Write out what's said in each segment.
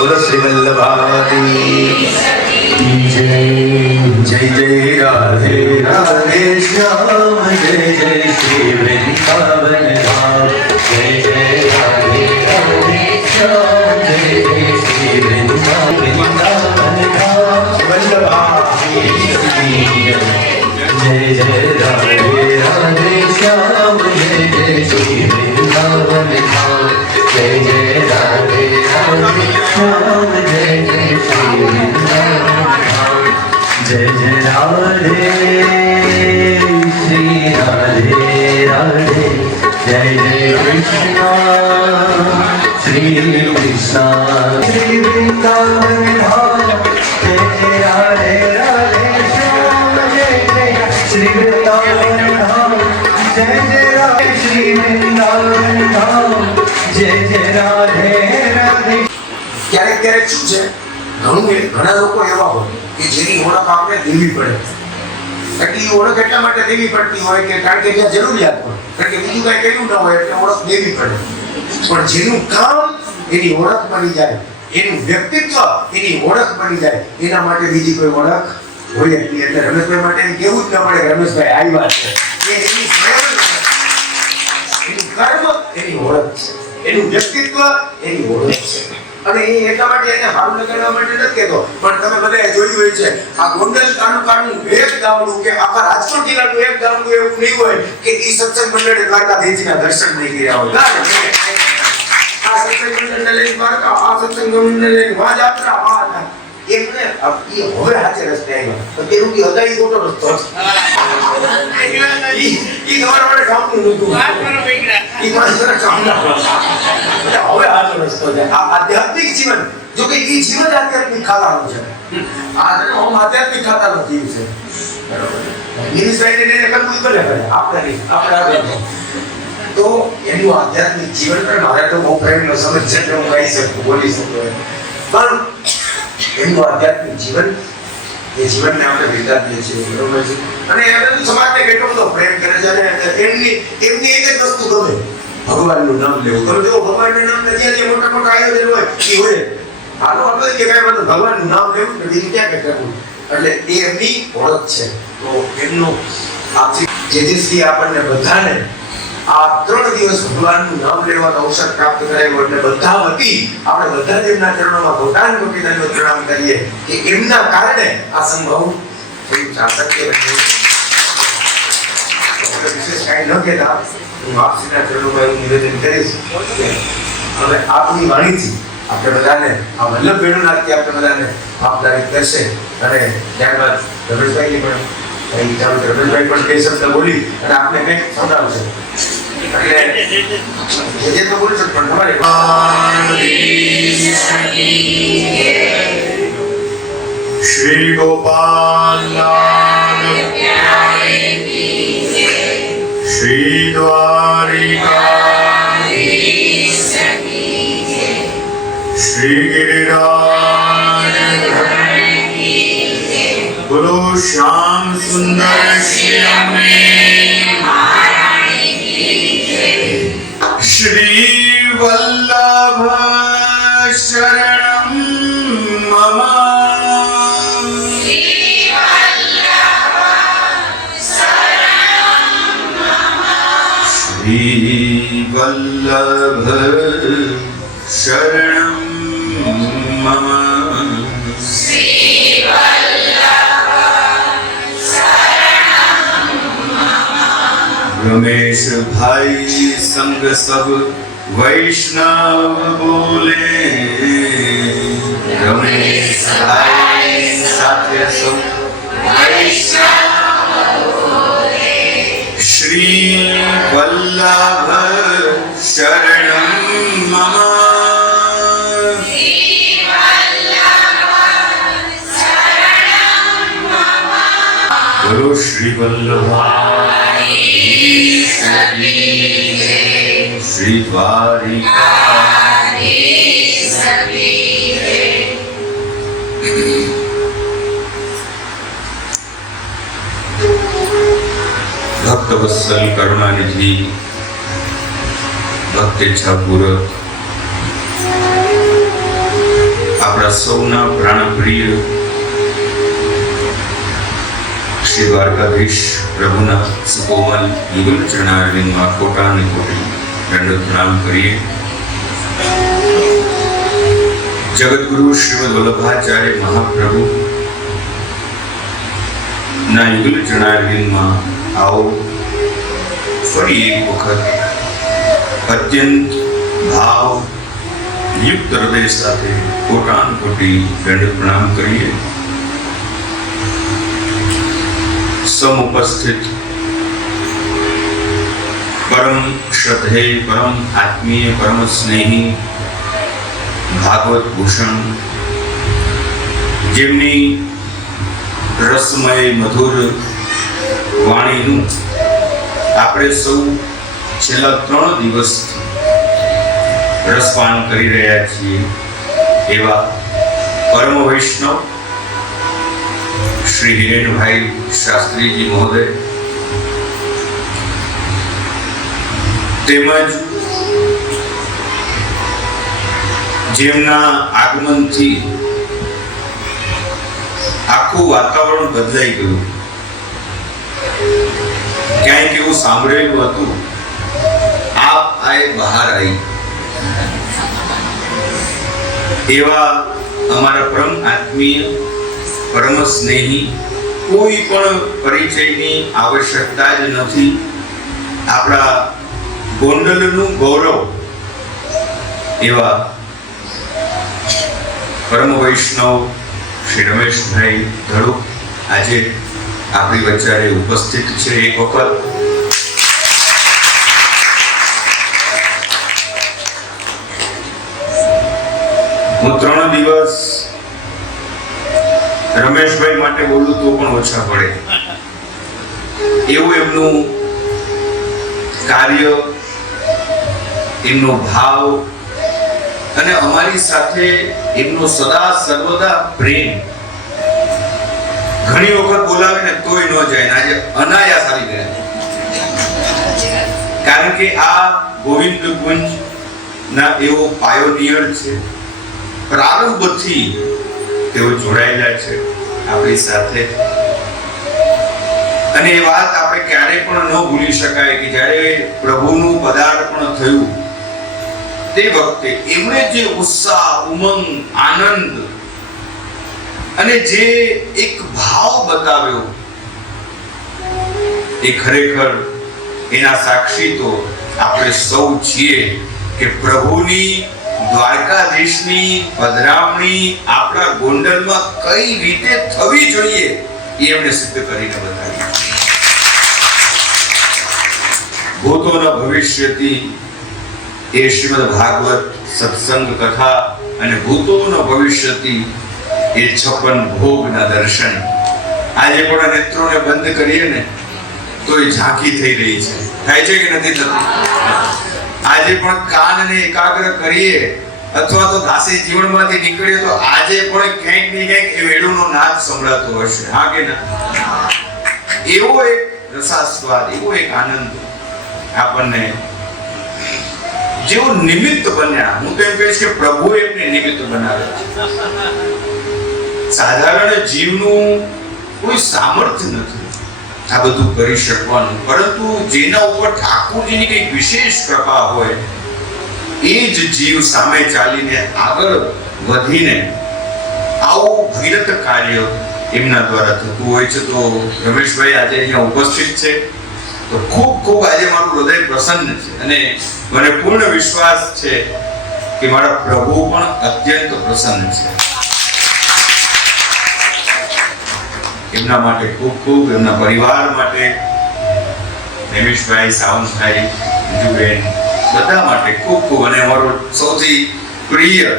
बोलो श्री वल्लभाती जय जय जय राधे राधे श्याम जय जय श्री वृंदावन धाम जय जय राधे राधे श्याम जय जय श्री वृंदावन धाम वल्लभाती जय जय राधे राधे श्याम जय जय श्री वृंदावन धाम जय जय राधे राधे श्याम जय जय श्री वृंदावन धाम जय जय राधे श्री राधे राधे जय जय कृष्णा श्री कृष्णा श्री वृंदावन धाम जय जय राधे राधे श्याम जय जय श्री वृंदावन धाम जय जय राधे श्री वृंदावन धाम जय जय राधे राधे। ક્યારેક ક્યારેક શું છે ઘણા લોકો એવા હોય કે જેની ઓળખ આપણે દેવી પડે એટલે એ ઓળખ એટલા માટે દેવી પડતી હોય કે કારણ કે ત્યાં જરૂરિયાત હોય કારણ કે બીજું કઈ કર્યું ન હોય એટલે ઓળખ દેવી પડે પણ જેનું કામ એની ઓળખ બની જાય એનું વ્યક્તિત્વ એની ઓળખ બની જાય એના માટે બીજી કોઈ ઓળખ હોય એટલી એટલે રમેશભાઈ માટે કેવું જ ન પડે કે રમેશભાઈ આવ્યા છે એ એની સ્વયં એનું કર્મ એની ઓળખ છે એનું વ્યક્તિત્વ એની ઓળખ છે અને એ એટલા માટે એને હારું લગાડવા માટે નથી કહેતો પણ તમે બધાએ જોયું હોય છે આ ગોંડલ તાલુકાનું એક ગામડું કે આખા રાજકોટ જિલ્લાનું એક ગામડું એવું નહીં હોય કે ઈ સત્સંગ મંડળે દ્વારકાધીશના દર્શન નહીં કર્યા હોય આ સત્સંગ મંડળને લઈને દ્વારકા આ સત્સંગ મંડળને લઈને વાજાત્રા આ એમને ઈ હવે હાથે રસ્તે આવ્યા તો તેનું કે હદાઈ મોટો રસ્તો છે ઈ તમારા માટે કામનું નહોતું ઈ મારા કામના હવે હાથો રસ્તો છે આ આધ્યાત્મિક જીવન જો કે ઈ જીવન આધ્યાત્મિક ખાતાનું છે આ ઓમ આધ્યાત્મિક ખાતાનો જીવ છે બરોબર નિર્સાઈને ને કરવું ભલે ભલે આપણે નહીં આપણે આગળ તો એનું આધ્યાત્મિક જીવન પર મારે તો બહુ પ્રેમનો સમજ છે કે હું કહી શકું બોલી શકું પણ એનું આધ્યાત્મિક જીવન એ જીવનને આપણે વિતાવીએ છીએ બરોબર છે અને એ બધું સમાજને કેટલો બધો પ્રેમ કરે છે અને એમની એક જ વસ્તુ ગમે ભગવાનનું નામ લેવું તમે જો ભગવાનનું નામ નથી જે મોટા મોટા આયોજન હોય એ હોય હાલો આપણે કે કઈ બધું ભગવાનનું નામ લેવું ને બીજું ક્યાં કઈ કરવું એટલે એ એમની ઓળખ છે તો એમનું આપથી જેથી આપણને બધાને આ 3 દિવસ ભગવાનનું નામ લેવાનો અવસર પ્રાપ્ત કરાયો એટલે બધા વતી આપણે બધા તેમના ચરણોમાં કોટાન કોટીને પ્રણામ કરીએ કે એમના કારણે આ સંભવ થયું છે આ શક્ય બન્યું વિશેષ કાંઈ ન કહેતા હું આપસીના ચરણોમાં એવું નિવેદન કરીશ કે હવે આપની વાણીથી આપણે બધાને આ વલ્લભ વેણુનાથથી આપણે બધાને આપદારી કરશે અને ત્યારબાદ રમેશભાઈની પણ અહીં ચાલુ રમેશભાઈ પણ બે શબ્દ બોલી અને આપણે કંઈક સંભળાવશે એટલે જે તો બોલી શકતો પણ તમારે श्री गोपाल लाल श्री द्वारिका श्री गिरिराज बोलो श्याम सुंदर श्री वल्लभ शरणं मम श्री वल्लभ शरणं मम रमेश भाई संग सब वैष्णव बोले रमेश भाई साथे सब श्री वल्लभ शरणं मम बोलो श्री वल्लभाधीश की जय, श्री द्वारिकाधीश की जय। भक्त वत्सल करुणानिधि भक्तेच्छापूरक આપણા સૌના પ્રાણપ્રિય શ્રી દ્વારકાધીશ પ્રભુના સુકોમલ યુગલ ચરણારવિંદમાં કોટા અને કોટી દંડ પ્રણામ કરીએ. જગતગુરુ શ્રીમદ વલ્લભાચાર્ય મહાપ્રભુ ના યુગલ ચરણારવિંદમાં આવો ફરી એક વખત અત્યંત ભાવ યુક્ત હૃદય સાથે કોટાન કોટી દંડ પ્રણામ કરીએ. समुपस्थित परम श्रद्धेय परम आत्मीय परम स्नेही भागवत भूषण જેમની રસમય મધુર વાણીનું આપણે સૌ છેલ્લા 3 દિવસથી રસપાન કરી રહ્યા છીએ એવા પરમ વૈષ્ણવ श्री हिरेन भाई शास्त्री जी महोदय તેમજ જેમના આગમનથી આખું વાતાવરણ બદલાઈ ગયું. ક્યાંક એવું સાંભળેલું હતું, આપ આએ બહાર આવી. એવા અમારા પરમ આત્મીય પરમ સ્નેહી કોઈ પણ પરિચયની આવશ્યકતા જ નથી. આપણા ગોંડલનું ગૌરવ એવા પરમ વૈષ્ણવ શ્રી રમેશભાઈ ધડુક આજે આપણી વચ્ચે ઉપસ્થિત છે. એક વખત હું 3 દિવસ રમેશભાઈ માટે બોલું તો પણ ઓછા પડે એવું એમનું કાર્ય, એમનો ભાવ અને અમારી સાથે એમનો સદા સર્વદા પ્રેમ ઘણી વખત બોલાવે ને તોય ન જાય. આજે અનાયાસ આવી ગયા, કારણ કે આ ગોવિંદ ગુંજ ના એવો પાયોનિયર છે. પ્રારંભથી તેઓ જોડાયેલા છે આપણી સાથે અને એ વાત આપણે ક્યારેય પણ ન ભૂલી શકાય કે જ્યારે પ્રભુનું પદાર્પણ થયું તે વખતે એમણે જે ઉત્સાહ, ઉમંગ, આનંદ અને જે એક ભાવ બતાવ્યો એ ખરેખર એના સાક્ષી તો આપણે સૌ છીએ કે પ્રભુની દ્વારકાધીશની પધરામણી આપણા ગોંડલમાં કઈ રીતે થવી જોઈએ એ એમણે સિદ્ધ કરીને બતાવ્યું. ભૂતોના ભવિષ્યથી એ શ્રીમદ ભાગવત સત્સંગ કથા અને ભૂતોના ભવિષ્યથી એ 56 ભોગના દર્શન. આજે પણ નેત્રોને બંધ કરીએ ને તો એ ઝાંખી થઈ રહી છે. થાય છે કે નથી થતી? આજે પણ કાનને એકાગ્ર કરીએ અથવા તો દાસી જીવનમાંથી નીકળીએ તો આજે પણ ક્યાંક ને ક્યાંક એ વેણુનો નાદ સંભળાતો હશે. હા કે ના? એવો એક રસાસ્વાદ, એવો એક આનંદ આપણને જેવો નિમિત્ત બન્યા. હું તો એમ કહીશ કે પ્રભુએ એમને નિમિત્ત બનાવ્યા. સાધારણ જીવનું કોઈ સામર્થ્ય નથી આ બધું કરી શકવાનું, પરંતુ જેના ઉપર ઠાકોરજીની કઈ વિશેષ કૃપા હોય એ જ જીવ સામે ચાલીને આગળ વધીને આવું વિરત કાર્ય એમના દ્વારા થતું હોય છે. તો રમેશભાઈ આજે અહીંયા ઉપસ્થિત છે તો ખૂબ ખૂબ આજે મારું હૃદય પ્રસન્ન છે અને મને પૂર્ણ વિશ્વાસ છે કે મારા પ્રભુ પણ અત્યંત પ્રસન્ન છે. એમના માટે ખૂબ ખૂબ, એમના પરિવાર માટે, રમેશભાઈ, સાવંતભાઈ, મંજુબેન, બધા માટે ખૂબ ખૂબ, અને અમારો સૌથી પ્રિય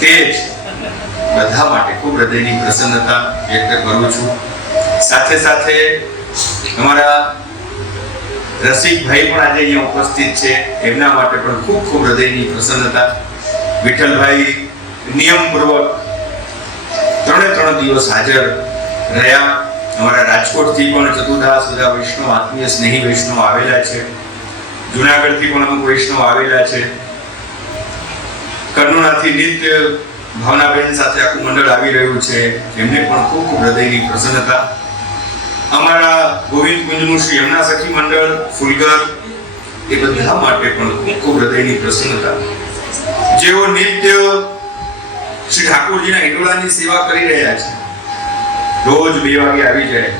તેજ, બધા માટે ખૂબ હૃદયની પ્રસન્નતા વ્યક્ત કરું છું. સાથે સાથે અમારા રસિકભાઈ પણ આજે અહીંયા ઉપસ્થિત છે, એમના માટે પણ ખૂબ ખૂબ હૃદયની પ્રસન્નતા. વિઠ્ઠલભાઈ નિયમપૂર્વક 3 દિવસ હાજર રહ્યા. અમારા રાજકોટથી પણ ચતુર્દાસ બધા વૈષ્ણવ, આત્મીય સ્નેહી વૈષ્ણવ આવેલા છે. જુનાગઢથી પણ અમુક વૈષ્ણવ આવેલા છે. કર્ણુનાથી નિત્ય ભાવનાબેન સાથે આખું મંડળ આવી રહ્યું છે, એમને પણ ખૂબ ખૂબ હૃદયની પ્રસન્નતા. અમારા ગોવિંદ કુંજનું શ્રી યમુના સખી મંડળ ફુલગર, એ બધા માટે પણ ખૂબ ખૂબ હૃદયની પ્રસન્નતા. જેઓ નિત્ય શ્રી ઠાકોરજીના હિંડોળાની સેવા કરી રહ્યા છે. રોજ 2 વાગે આવી જાય.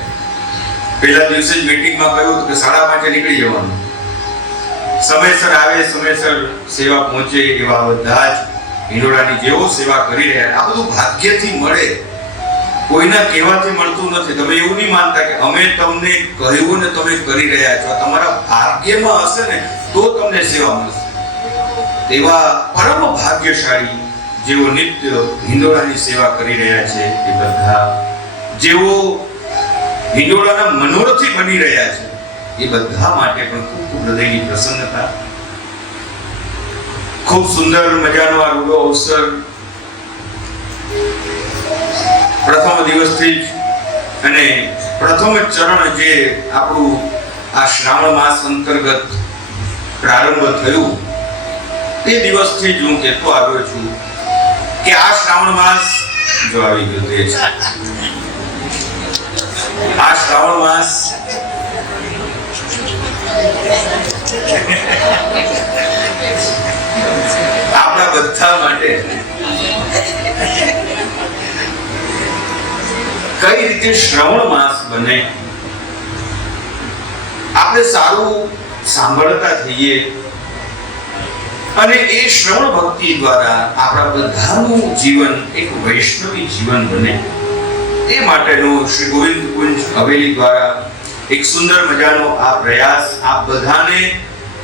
પહેલા દિવસે જ મીટિંગમાં કહ્યું કે 5:30 નીકળી જવાનું. સમયસર આવે, સમયસર સેવા પહોંચે, એવા બધા જ હિંડોળાની જેઓ સેવા કરી રહ્યા. આ બધું ભાગ્યથી મળે, કોઈના કહેવાથી મળતું નથી. તમે એવું નહીં માનતા કે અમે તમને કહ્યું ને તમે કરી રહ્યા છો. તમારા ભાગ્યમાં હશે ને તો તમને સેવા મળશે. એવા પરમ ભાગ્યશાળી જેઓ નિત્ય હિંડોળાની સેવા કરી રહ્યા છે, એ બધા જેઓ હિંડોળાના મનોરથી બની રહ્યા છે, એ બધા માટે પણ ખૂબ ખૂબ હૃદયની પ્રસન્નતા. ખૂબ સુંદર મજાનો આ રૂડો અવસર પ્રથમ દિવસથી જ, અને પ્રથમ ચરણ જે આપણું આ શ્રાવણ માસ અંતર્ગત પ્રારંભ થયું તે દિવસથી જ હું કહેતો આવ્યો છું કે આ શ્રાવણ માસ જો આવી ગયો તે છે. આ શ્રાવણ માસ આપણા બધા માટે કઈ રીતે શ્રવણ માસ બને, આપણે સારું સાંભળતા થઈએ અને એ શ્રવણ ભક્તિ દ્વારા આપણા બધાનું જીવન એક વૈષ્ણવી જીવન બને, એ માટેનો શ્રી ગોવિંદ કુંજ હવેલી દ્વારા એક સુંદર મજાનો આ પ્રયાસ. આપ બધાને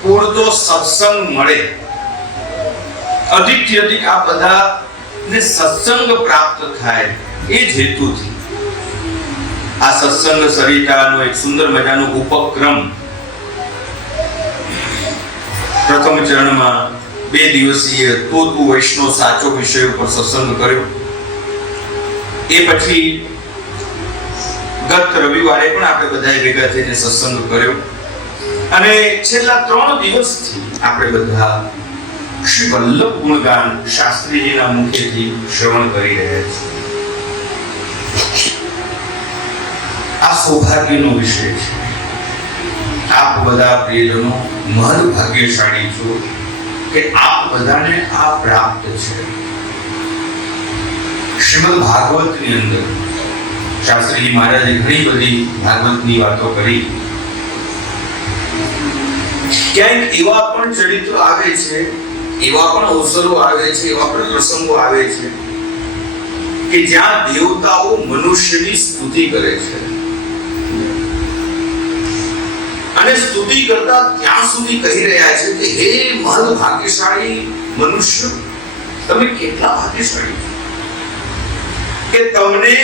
પૂરતો સત્સંગ મળે, અધિકથી અધિક આ બધાને સત્સંગ પ્રાપ્ત થાય, એ જ હેતુથી આ સત્સંગ સરિતાનો એક સુંદર મજાનો ઉપક્રમ પ્રથમ ચરણમાં 2 દિવસીય તો તું વૈષ્ણવ સાચો વિષય ઉપર સત્સંગ કર્યો. એ પછી ગત રવિવારે પણ આપણે બધાએ ભેગા થઈને સત્સંગ કર્યો, અને છેલ્લા 3 દિવસથી આપણે બધા શ્રી વલ્લભ ગુણગાન શાસ્ત્રીજીના મુખેથી શ્રવણ કરી રહ્યા છીએ. આ સૌભાગ્યનો વિષય છે. આપ બધા પ્રિયજનો મહદ ભાગ્યશાળી છો કે આપ બધાને આ પ્રાપ્ત છે. શ્રીમદ ભાગવતની અંદર શાસ્ત્રીજી મહારાજે ઘણી બધી ભાગવતની વાતો કરી. ક્યાંક એવા પણ ચરિત્રો આવે છે, એવા પણ અવસરો આવે છે, એવા પણ પ્રસંગો આવે છે કે જ્યાં દેવતાઓ મનુષ્યની સ્તુતિ કરે છે અને સ્તુતિ કરતા ત્યાં સુધી કહી રહ્યા છે કે હે મહાન ભાગ્યશાળી મનુષ્ય, તમે કેટલા ભાગ્યશાળી છો કે તમને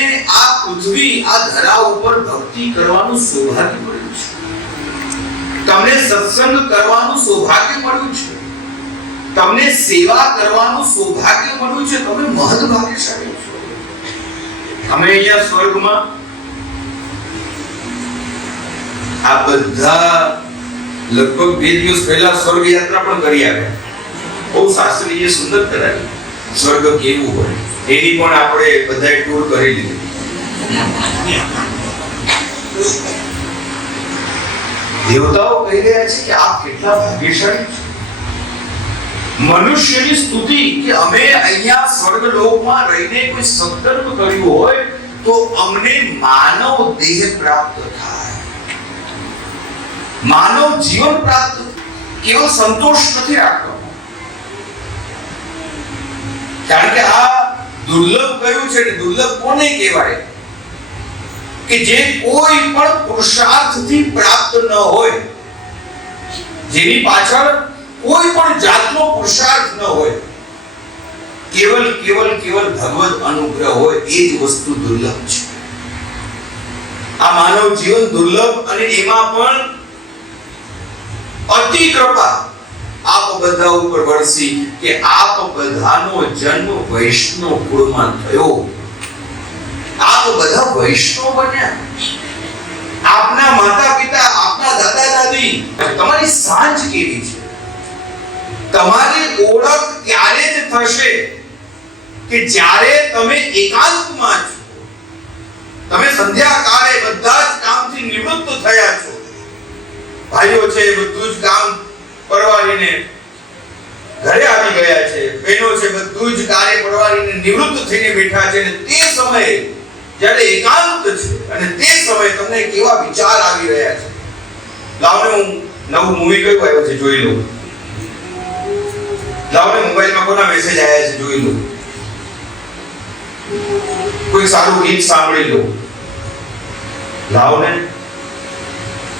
આ પૃથ્વી, આ ધરા ઉપર ભક્તિ કરવાનું સૌભાગ્ય મળ્યું છે, તમને સત્સંગ કરવાનું સૌભાગ્ય મળ્યું છે, તમને સેવા કરવાનું સૌભાગ્ય મળ્યું છે, તમે મહાન ભાગ્યશાળી છો. અમે અહીંયા સ્વર્ગમાં આ બધા લગભગ 2 દિવસ પહેલા સ્વર્ગ યાત્રા પણ કરી આવ્યા. બહુ શાસ્ત્રીય સુંદર કરાવી. સ્વર્ગ કેવું હોય એની પણ આપણે બધાએ ટૂર કરી લીધી. દેવતાઓ કહી રહ્યા છે કે આપ કેટલા ભાગ્યશાળી છો. મનુષ્યની સ્તુતિ કે અમે અહીંયા સ્વર્ગ લોકમાં રહીને કોઈ સત્કર્મ કર્યું હોય તો અમને માનવ દેહ પ્રાપ્ત થાય, માનવ જીવન પ્રાપ્ત. કેવળ સંતોષ નથી રાખવાનો, કારણ કે આ દુર્લભ કયું છે ને દુર્લભ કોને કહેવાય કે જે કોઈ પણ પુરુષાર્થથી પ્રાપ્ત ન હોય, જેની પાછળ કોઈ પણ જાતનો પુરુષાર્થ ન હોય, કેવલ ભગવત અનુગ્રહ હોય, એ જ વસ્તુ દુર્લભ છે. આ માનવ જીવન દુર્લભ અને એમાં પણ અતિ કૃપા આપ બધા ઉપર વરસી કે આપ બધાનો જન્મ વૈષ્ણવ કુળમાં થયો. આપ બધા વૈષ્ણવ બન્યા. આપના માતા પિતા, આપના દાદા દાદી, તમારી સાંજ કેવી છે? તમારી ઓળખ ત્યારે જ થશે કે જ્યારે તમે એકાંતમાં છો. તમે સંધ્યાકાળે બધા જ કામથી નિવૃત્ત થયા છો. ભાઈઓ છે બધું જ કામ પરવારીને ઘરે આવી ગયા છે, બહેનો છે બધું જ કાર્ય પરવારીને નિવૃત્ત થઈને બેઠા છે, અને તે સમયે જ્યારે એકાંત છે અને તે સમયે તમને કેવા વિચાર આવી રહ્યા છે. લાવને હું નવું મૂવી કયું આવ્યું છે જોઈ લઉં. લાવને મોબાઈલમાં કોના મેસેજ આવ્યા છે જોઈ લઉં. કોઈ સારું ગીત સાંભળી લો. લાવને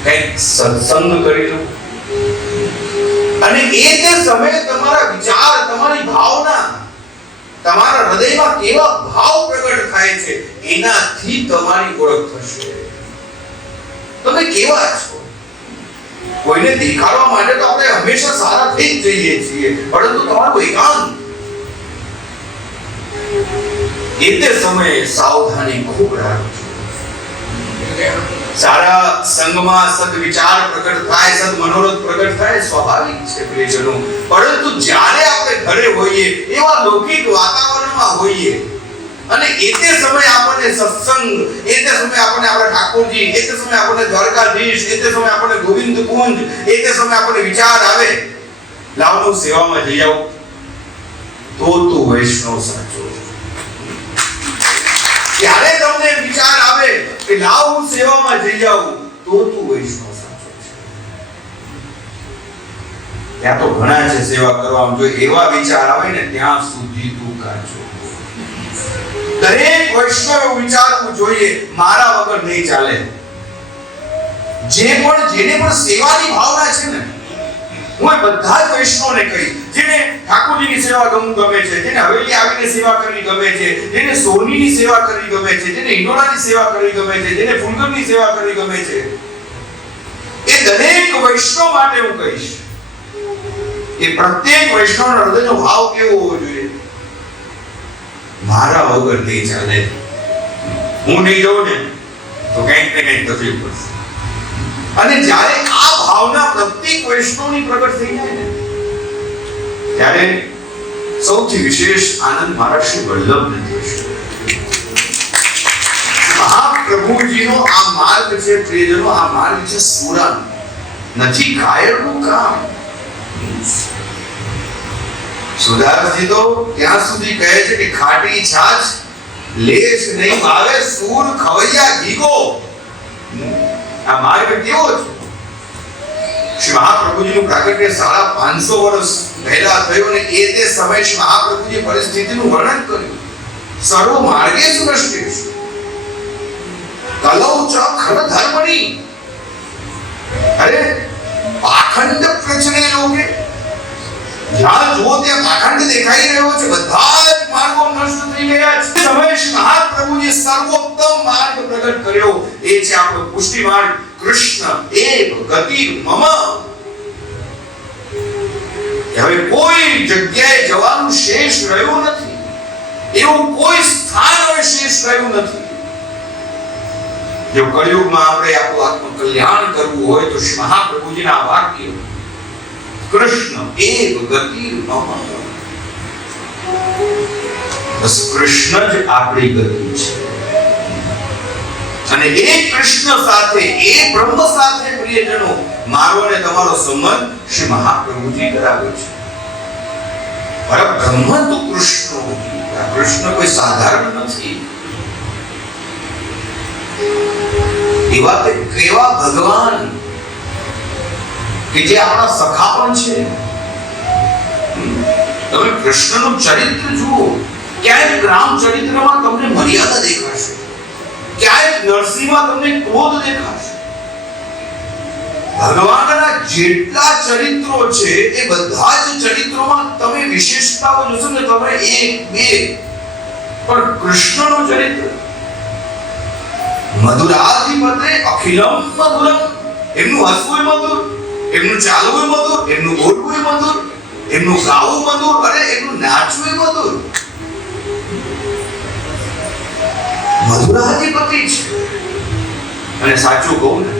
કંઈક સત્સંગ કરી લો. અને એ તે સમયે તમારા વિચાર, તમારી ભાવના, તમારા હૃદયમાં કેવા ભાવ પ્રગટ થાય છે એનાથી તમારી ઓળખ થશે. તમે કેવા છો? કોઈને દેખાડવા માટે તો આપણે હંમેશા સારા થઈ જ જઈએ છીએ, પરંતુ તમારું એકાંત, એ તે સમયે સાવધાની ખૂબ રાખજો. સારા સંગમાં સદવિચાર પ્રગટ થાય, સદમનોરથ પ્રગટ થાય, સ્વાભાવિક છે પ્રિયજનો. પરંતુ જ્યારે આપણે ઘરે હોઈએ, એવા લૌકિક વાતાવરણમાં હોઈએ, અને એ તે સમયે આપણને સત્સંગ, એ તે સમયે આપણને આપણા ઠાકોરજી, એ તે સમયે આપણને દ્વારકાધીશ, એ તે સમયે આપણને ગોવિંદ કુંજ, એ તે સમયે આપણને વિચાર આવે, લાવનો સેવામાં જઈ આવો તો તું વૈષ્ણવ સાચો. ત્યારે તમને વિચાર આવે કે લાવ હું સેવામાં જઈ આવું તો તું વૈષ્ણવ સાચો છે. ત્યાં તો ઘણા છે સેવા કરવામાં, જો એવા વિચાર આવે ને ત્યાં સુધી તું કાચો. દરેક વૈષ્ણવ વિચારવું જોઈએ મારા વગર નહીં ચાલે. જેને પણ સેવાની ભાવના છે ને, હું બધા જ વૈષ્ણવને કહી, જેને ઠાકોરજીની સેવા ગમે છે, જેને હવેલી આવીને સેવા કરવી ગમે છે, જેને સોનીની સેવા કરવી ગમે છે, જેને હિંડોળાની સેવા કરવી ગમે છે, જેને ફૂલગરની સેવા કરવી ગમે છે, એ દરેક વૈષ્ણવ માટે હું કહીશ કે પ્રત્યેક વૈષ્ણવના હૃદયનો ભાવ કેવો હોવો જોઈએ? મારા વગર નહીં ચાલે. હું નહીં જાઉં ને તો કંઈક ને કંઈક તકલીફ પડશે. અને જ્યારે આ ભાવના પ્રત્યેક વૈષ્ણવની પ્રગટ થઈ જાય ને, ત્યારે સૌથી વિશેષ આનંદ મહારાજ શ્રી વલ્લભને થશે. મહાપ્રભુજીનો આ માર્ગ છે પ્રિયજનો, આ માર્ગ છે સુરાનો, નથી કાયરનું કામ. સુદાસજી તો ત્યાં સુધી કહે છે કે ખાટી છાછ લેશ નહીં ભાવે, સૂર ખવૈયા ઘીગો. આ માર્ગ કેવો છે? શ્રી મહાપ્રભુજીનું પ્રાગટ્ય 550 વર્ષ પહેલા થયું અને એ તે સમય શ્રી મહાપ્રભુજી પરિસ્થિતિનું વર્ણન કર્યું. સર્વ માર્ગેષુ નષ્ટેષુ કલૌ ચ ખર ધર્મણી. અરે પાખંડ પ્રચરે લોકે, જ્યાં જુઓ ત્યાં પાખંડ દેખાઈ રહ્યો છે. બધા જ માર્ગો નષ્ટ થઈ ગયા છે. સમય શ્રી મહાપ્રભુજી સર્વોત્તમ માર્ગ પ્રગટ કર્યો. એ છે આપણો પુષ્ટિ માર્ગ. કૃષ્ણ એક ગતિ મમ. હવે કોઈ જગ્યાએ જવાનું શેષ રહ્યું નથી. એવું કોઈ સ્થાન હવે શેષ રહ્યું નથી. જો કળિયુગમાં આપણે આપણું આત્મ કલ્યાણ કરવું હોય તો શ્રી મહાપ્રભુજીના આ વાક્ય કૃષ્ણ એક ગતિ મમ. બસ કૃષ્ણ જ આપણી ગતિ છે. અને એ કૃષ્ણ સાથે, એ બ્રહ્મ સાથે પ્રિયજનો મારો અને તમારો સંબંધ શ્રી મહાપ્રભુજી કરાવે છે. પરબ્રહ્મ તો કૃષ્ણ. કૃષ્ણ કોઈ સાધારણ નથી. એવા તે કેવા ભગવાન કે જે આપણા સખા પણ છે. તમે કૃષ્ણનું ચરિત્ર જુઓ. ક્યાંક રામચરિત્રમાં તમને મર્યાદા દેખાશે, ક્યાંક નરસિંહમાં તમને ક્રોધ દેખાશે. ભગવાનના જેટલા ચરિત્રો છે એ બધા જ ચરિત્રોમાં તમે વિશેષતાઓ જોશો ને. તમે એક બે પણ કૃષ્ણનું ચરિત્ર મધુરાધિપતે અખિલમ મધુરમ. એમનું હસવું મધુર, એમનું ચાલવું મધુર, એમનું બોલવું મધુર, એમનું ગાવું મધુર, અને એમનું નાચવું મધુર. મધુરાધિપતિ છે. અને સાચું કહું ને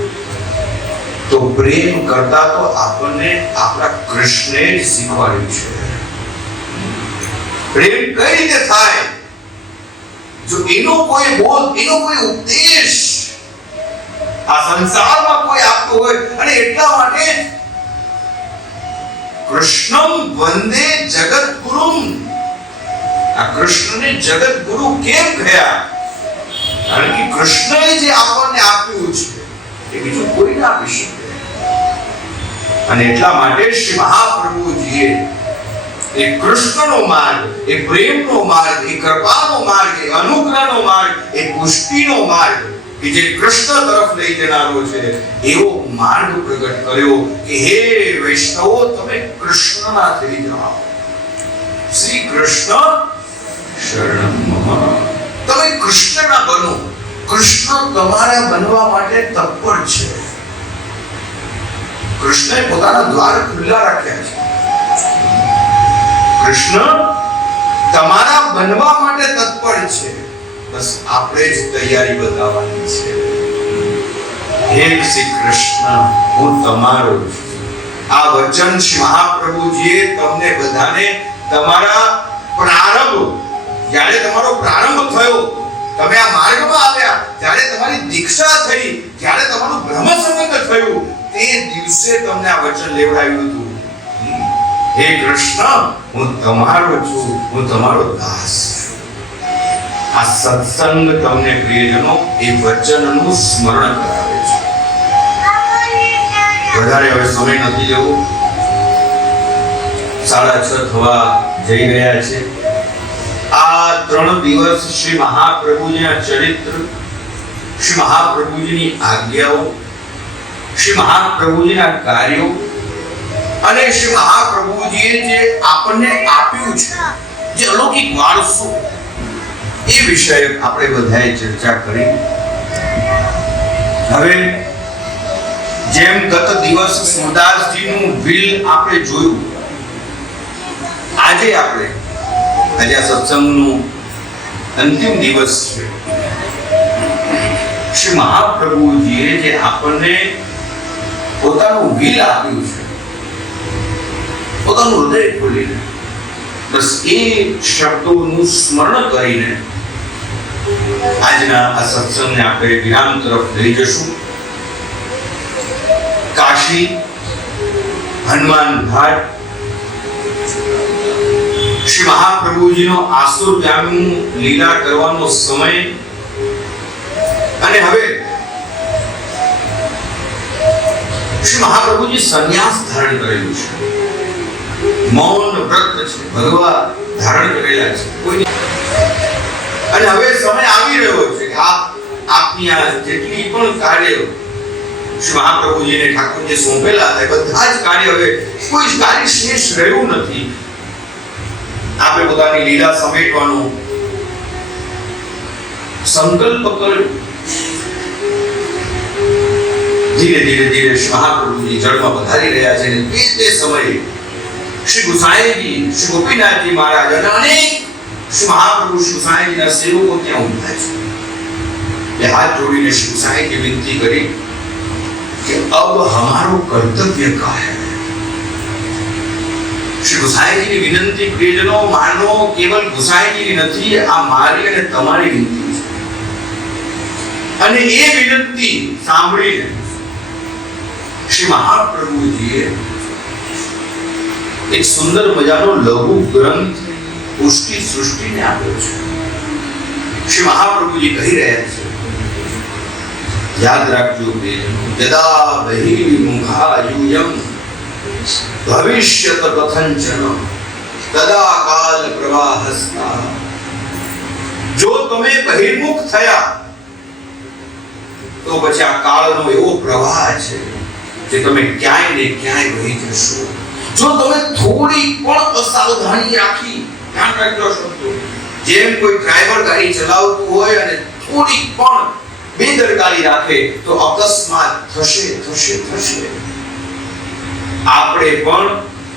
તો પ્રેમ કરતા તો આપણને આપણા કૃષ્ણે જ શીખવાડ્યું છે. પ્રેમ કઈ રીતે થાય? જો એનો કોઈ બોધ, એનો કોઈ ઉપદેશ આ સંસારમાં કોઈ આપતો હોય. અને એટલા માટે કૃષ્ણમ વંદે જગતગુરુમ. આ કૃષ્ણને જગતગુરુ કેમ કહ્યા? કારણ કે કૃષ્ણએ જે આપણને આપ્યું છે એ બીજું કોઈ ના આપી શકે. અને એટલા માટે શ્રી મહાપ્રભુજીએ એ કૃષ્ણનો માર્ગ, એ પ્રેમનો માર્ગ, એ કૃપાનો માર્ગ, એ અનુગ્રહનો માર્ગ, એ પુષ્ટિનો માર્ગ કે જે કૃષ્ણ તરફ લઈ જનારો છે એવો માર્ગ પ્રગટ કર્યો કે હે વૈષ્ણવો, તમે કૃષ્ણના થઈ જાઓ. શ્રી કૃષ્ણ શરણમ મમ. તમે કૃષ્ણના બનો. કૃષ્ણ તમારા બનવા માટે તત્પર છે. કૃષ્ણએ પોતાના દ્વાર ખુલ્લા રાખ્યા છે. કૃષ્ણ તમારા બનવા માટે તત્પર છે. બસ આપણે જ તૈયારી બતાવવાની છે. હે શ્રી કૃષ્ણ, હું તમારો છું. આ વચન શ્રી મહાપ્રભુજીએ તમને બધાને તમારા પ્રારંભ, જ્યારે તમારો પ્રારંભ થયો, તમે આ માર્ગમાં આવ્યા, જ્યારે તમારી દીક્ષા થઈ, જ્યારે તમારું બ્રહ્મ સંબંધ થયું, તે દિવસે તમને આ વચન લેવડાવ્યું હતું. હે કૃષ્ણ, હું તમારો છું, હું તમારો દાસ છું. આ સત્સંગ તમને પ્રિયજનો એ વચનનું સ્મરણ કરાવે છે. વધારે હવે સમય નથી લેવો. 6:30 થવા જઈ રહ્યા છે. આ 3 દિવસ શ્રી મહાપ્રભુજીના ચરિત્ર, શ્રી મહાપ્રભુજીની આજ્ઞાઓ, શ્રી મહાપ્રભુજીના કાર્યો અને શ્રી મહાપ્રભુજીએ જે આપણને આપ્યું છે, જે અલૌકિક વારસો, એ વિષય આપણે બધાએ ચર્ચા કરી. હવે જેમ ગત દિવસ સુરદાસજીનું વિલ આપણે જોયું, આજે આ સત્સંગનું અંતિમ દિવસ છે. શ્રી મહાપ્રભુજીએ જે આપણને પોતાનું વિલ આપ્યું છે, પોતાનું હૃદય ખોલીને, બસ એ શબ્દોનું સ્મરણ કરીને આજના આ સત્સંગને આપણે વિરામ તરફ લઈ જશું. કાશી, હનુમાન ઘાટ, શ્રી મહાપ્રભુજીનો આસુરગામી લીલા કરવાનો સમય, અને હવે શ્રી મહાપ્રભુજી સંન્યાસ ધારણ કરેલું છે, મૌન વ્રત છે, ભગવા ધારણ કરેલા છે કોઈ, અને હવે સમય આવી રહ્યો છે કે આપની આ જેટલી પણ કાર્ય શ્રી મહાપ્રભુજીને ઠાકોરજી સોંપેલા હતા બધા જ કાર્ય હવે કોઈ જ કાર્ય શેષ રહ્યું નથી. આપણે પોતાની લીલા સમેટવાનો સંકલ્પ કર્યો. ધીરે ધીરે ધીરે શ્રી મહાપ્રભુજી જળમાં પધારી રહ્યા છે, અને તે સમયે શ્રી ગુસાઈજી, શ્રી ગોપીનાથજી મહારાજ અને અનેક શ્રી મહાપ્રભુ શ્રી ગુસાઈજીના સેવકો ત્યાં ઉભા છે. એ હાથ જોડીને શ્રી ગુસાઈજી વિનંતી કરી कि अब हमारो कर्तव्य क्या है. श्री गुसाई जी की विनंती प्रियजनो मानो केवल गुसाई जी की નથી, આ મારી અને તમારી વિનંતી છે. અને એ વિનંતી સાંભળીને શ્રી મહાપ્રભુજીએ એક સુંદર મજાનો લઘુ ગ્રંથ પુષ્ટિ સૃષ્ટિને આપ્યો છે. શ્રી મહાપ્રભુજી કહી રહ્યા છે, याद रखो यदा बहिर्मुखायुयम भविष्यत कथंचन तदा काल प्रवाहस्ता. જો તમે બહિર્મુખ થયા તો પછી આ કાળનો એવો પ્રવાહ છે કે તમે ક્યાંય ને ક્યાંય વહી જશો. જો તમે થોડી પણ અસાવધાની રાખી, ધ્યાન રાખજો શબ્દો, જેમ કોઈ ડ્રાઈવર ગાડી ચલાવતું હોય અને થોડી પણ બેદરકારી રાખે તો અકસ્માત થશે. આપણે પણ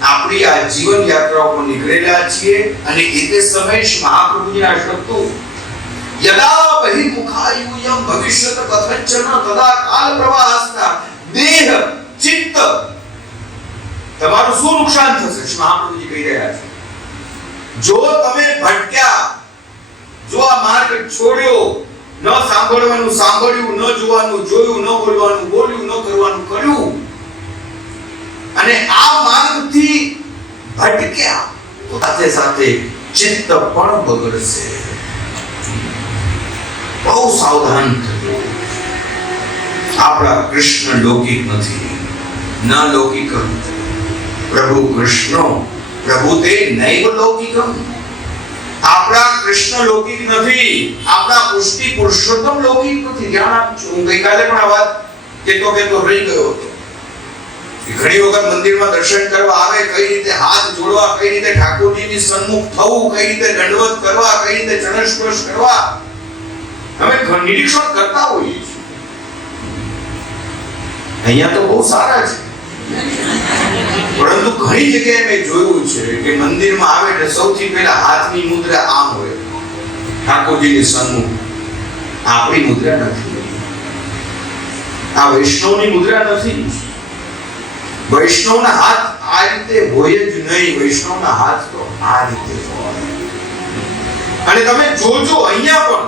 આપણી આ જીવન યાત્રા પર નીકળેલા છીએ, અને એ તે સમય મહાપ્રભુજીના શબ્દો યદા બહિર્મુખાયુયમ ભવિષ્યત કથંચન તદા કાલ પ્રવાહસ્તા. દેહ ચિત્ત તમારું શું નુકસાન થશે મહાપ્રભુજી કહી રહ્યા છે. જો તમે ભટક્યા, જો આ માર્ગ છોડ્યો, ન સાંભળવાનું સાંભળ્યું, ન જોવાનું જોયું, ન બોલવાનું બોલ્યું, ન કરવાનું કર્યું, અને આ માર્ગથી ભટક્યા તો સાથે સાથે ચિત્ત પણ બગડશે. બહુ સાવધાન થજો. આપણા કૃષ્ણ લૌકિક નથી, ન લૌકિકમ. પ્રભુ કૃષ્ણ પ્રભુ તે નૈવ લૌકિકમ. આપણા કૃષ્ણ લૌકિક નથી, આપણા પુષ્ટિ પુરુષોત્તમ લૌકિક નથી. ધ્યાન આપજો. હું ગઈકાલે પણ આ વાત કેતો રહી ગયો હતો. ઘણી વખત મંદિરમાં દર્શન કરવા આવે, કઈ રીતે હાથ જોડવા, કઈ રીતે ઠાકોરજીની સન્મુખ થવું, કઈ રીતે દંડવત કરવા, કઈ રીતે ચરણ સ્પર્શ કરવા, અમે નિરીક્ષણ કરતા હોઈએ છીએ. અહીંયા તો બહુ સારા છે, પરંતુ ઘણી જગ્યાએ મેં જોયું છે કે મંદિરમાં આવે એટલે સૌથી પહેલા હાથની મુદ્રા આમ હોય, ઠાકોરજીની સન્મુખ. આપણી મુદ્રા નથી, આ વૈષ્ણવની મુદ્રા નથી. વૈષ્ણવના હાથ આ રીતે હોય જ નહીં. વૈષ્ણવના હાથ તો આ રીતે હોય. અને તમે જોજો અહીંયા પણ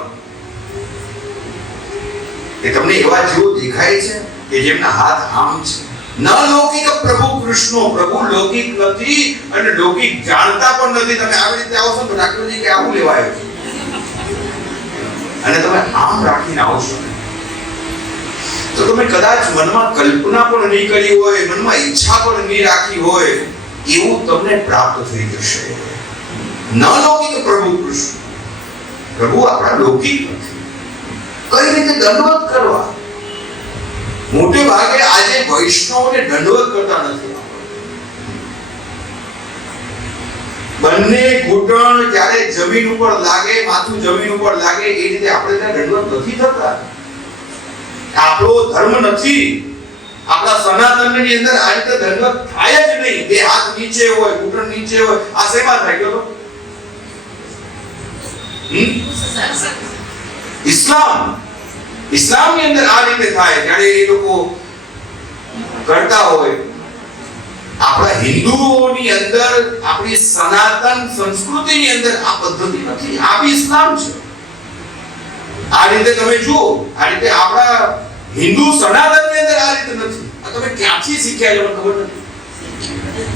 કે તમને એવા જેવો દેખાય છે કે જેમના હાથ આમ છે. ન લૌકિક પ્રભુ કૃષ્ણ. પ્રભુ લૌકિક નથી અને લૌકિક જાણતા પણ નથી. તમે આવી રીતે આવશો તો ઠાકોરજી કે આવું લેવાય છે, અને તમે આમ રાખીને આવશો તો તમે કદાચ મનમાં કલ્પના પણ નહીં કરી હોય, મનમાં ઈચ્છા પણ નહીં રાખી હોય, એવું તમને પ્રાપ્ત થઈ જશે. ન લૌકિક પ્રભુ કૃષ્ણ. પ્રભુ આપણા લૌકિક નથી. કઈ રીતે દંડવત કરવા? મોટે ભાગે આજે વૈષ્ણવને દંડવત કરતા નથી. બંને ઘૂંટણ જ્યારે જમીન ઉપર લાગે, માથું જમીન ઉપર લાગે, એ રીતે આપણે ત્યાં દંડવત નથી થતા. આપણો ધર્મ નથી. આપણા સનાતનની અંદર આ રીતે દંડવત થાય જ નહીં. બે હાથ નીચે હોય, ઘૂંટણ નીચે હોય. આ શેમાં થાય ગયો? ઇસ્લામની અંદર આ રીતે થાય. જ્યારે એ લોકો કરતા હોય, આપણા હિન્દુઓની અંદર, આપણી સનાતન સંસ્કૃતિની અંદર આ પદ્ધતિ નથી. આ બી ઇસ્લામ છે. આ રીતે તમે જુઓ, આ રીતે આપણા હિન્દુ સનાતનની અંદર આ રીતે નથી. આ તમે ક્યાંથી શીખ્યા છો ખબર નથી.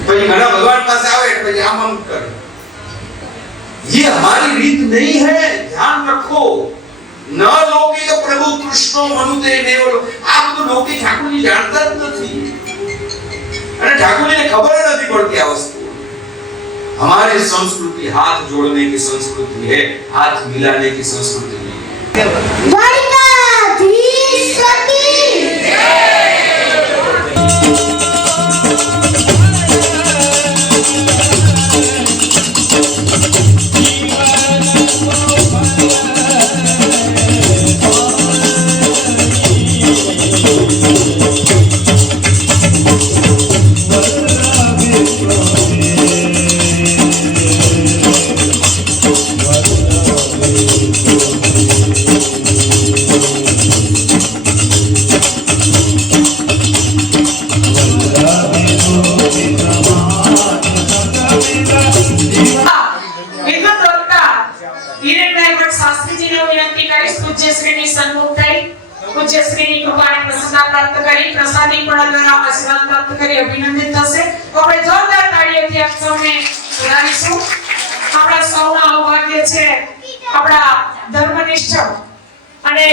પછી ઘણા ભગવાન પાસે આવે પછી આમ કરે. ये हमारी रीत नहीं है, ध्यान रखो. न लौकिक प्रभु कृष्ण मनुते नेव. आप तो लौकिक ठाकुरजी जानता જ નથી. અને ઠાકોરજીને ખબર જ નથી પડતી આ વસ્તુ. हमारी संस्कृति हाथ जोड़ने की संस्कृति है, हाथ मिलाने की संस्कृति नहीं है. द्वारिकाधीश की प्रसादी પણ દ્વારા આશીર્વાદ પ્રાપ્ત કરી અભિનંદિત થશે. તો આપણે જોરદાર તાળીઓથી આપ સૌને વધાવીશું. આપણા સૌના સૌભાગ્ય છે આપણા ધર્મનિષ્ઠ અને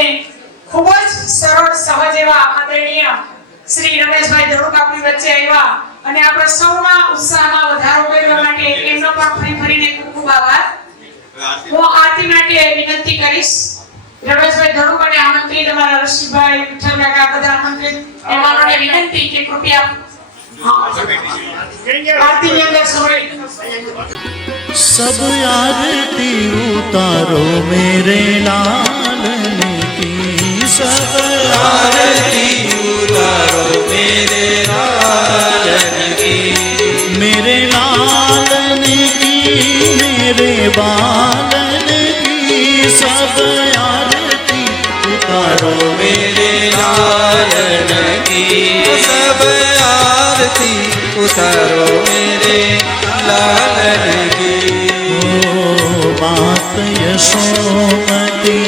ખૂબ જ સરળ સહજ એવા આદરણીય શ્રી રમેશભાઈ ધડુક આપણી વચ્ચે આવ્યા અને આપણા સૌના ઉત્સાહમાં વધારો કરવા માટે એમનો પણ ફરીને ખૂબ ખૂબ આભાર. હું આરતી માટે વિનંતી કરીશ. રમેશભાઈ ધડુક અને આમંત્રિત અમારા રશીભાઈ વિઠ્ઠલ કાકા બધા આમંત્રિત એમને વિનંતી કે કૃપયા આરતીની અંદર સમય सब आरती उतारो मेरे लालन की, सब आरती उतारो मेरे लालन की, मेरे लालन की मेरे बालन की, सब आरती उतारो मेरे लालन की, सब आरती उतारो मेरे लालन की. मात यशोमती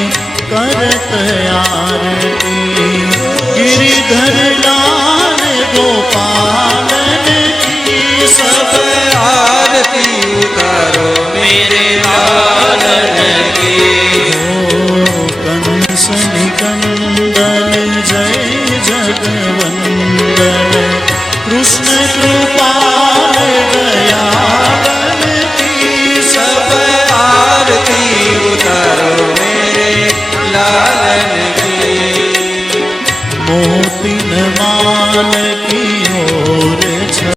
करत आरती, गिरिधर लाल गोपालन की, सब आरती उतारो मेरे लालन की. कंस निकंदन जय जगवंदन, कृष्ण कृपाल दयालन की, सब आरती उतारो मेरे लालन की. मोती न मान